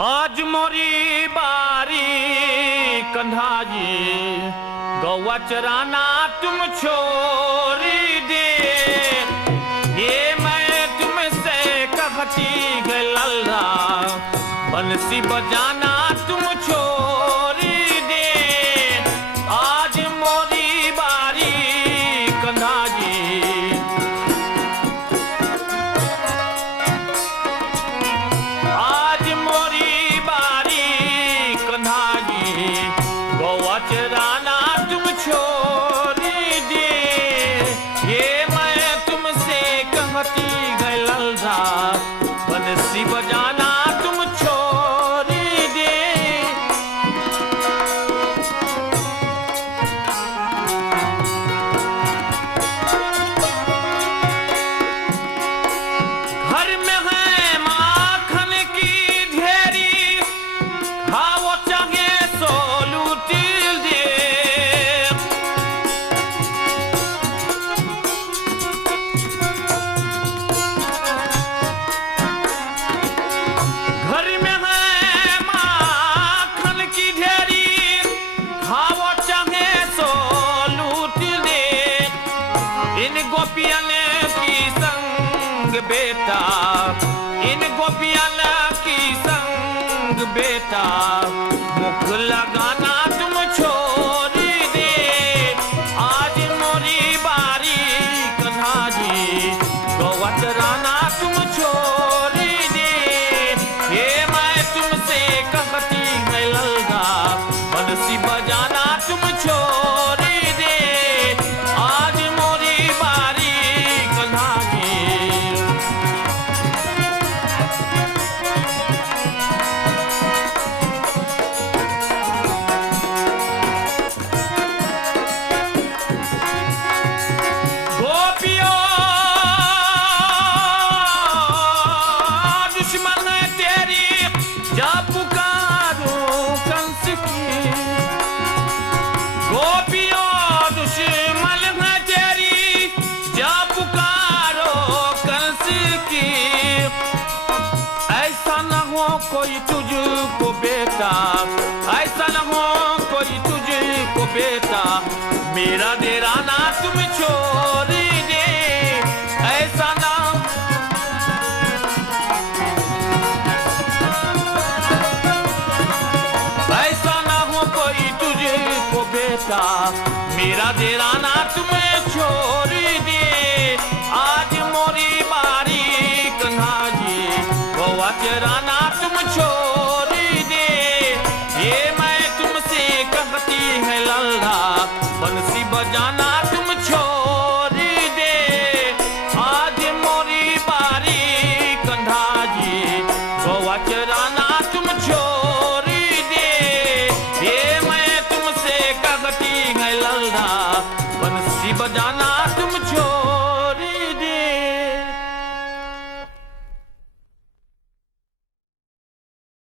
आज मोरी बारी कंधा जी गौवा चराना तुम छोड़ी दे। ये मैं तुमसे कहती गल्ला बंसी बजाना तुम छोड़ी दे। आज मोरी बारी कंधा जी चराना तुम छोड़ी दे। ये मैं तुमसे कहती गल्ला बंसी बजाना तुम छोड़ी दे। घर में है माखन की ढेरी, हाँ वो चाहे सो लूटी। गोपियन की संग बेटा, इन गोपियन की संग बेटा, मुख लगाना तुम छोड़ी दे। आज मोरी बारी कंधा जी गौवा चराना तुम छोड़ी दे। ये मैं तुमसे कहती गल्ला बंसी बजाना तुम छोड़ी दे। आज मोरी बारी कंधा जी गोपियों दुश्मन तेरी जब पुकारूं कंस की। गोपियों दुश्मन तेरी जब पुकारो कंस की। ऐसा न हो कोई तुझको बेटा, ऐसा न हो कोई तुझको बेटा, मेरा देराना तुम छोड़ी दे। ऐसा ना ऐसा ना हो कोई तुझको बेटा, मेरा देराना तुम्हें छोड़ी दे। आज मोरी बारी कंधा जी गौवा चराना तुम छोड़ी दे। ये मैं तुमसे कहती है लल्ला बंसी बजाना तुम छोड़ी दे। आज मोरी बारी कंधा जी गौवा चराना तुम छोड़ी दे। ये मैं तुमसे कहती है लल्ला बंसी बजाना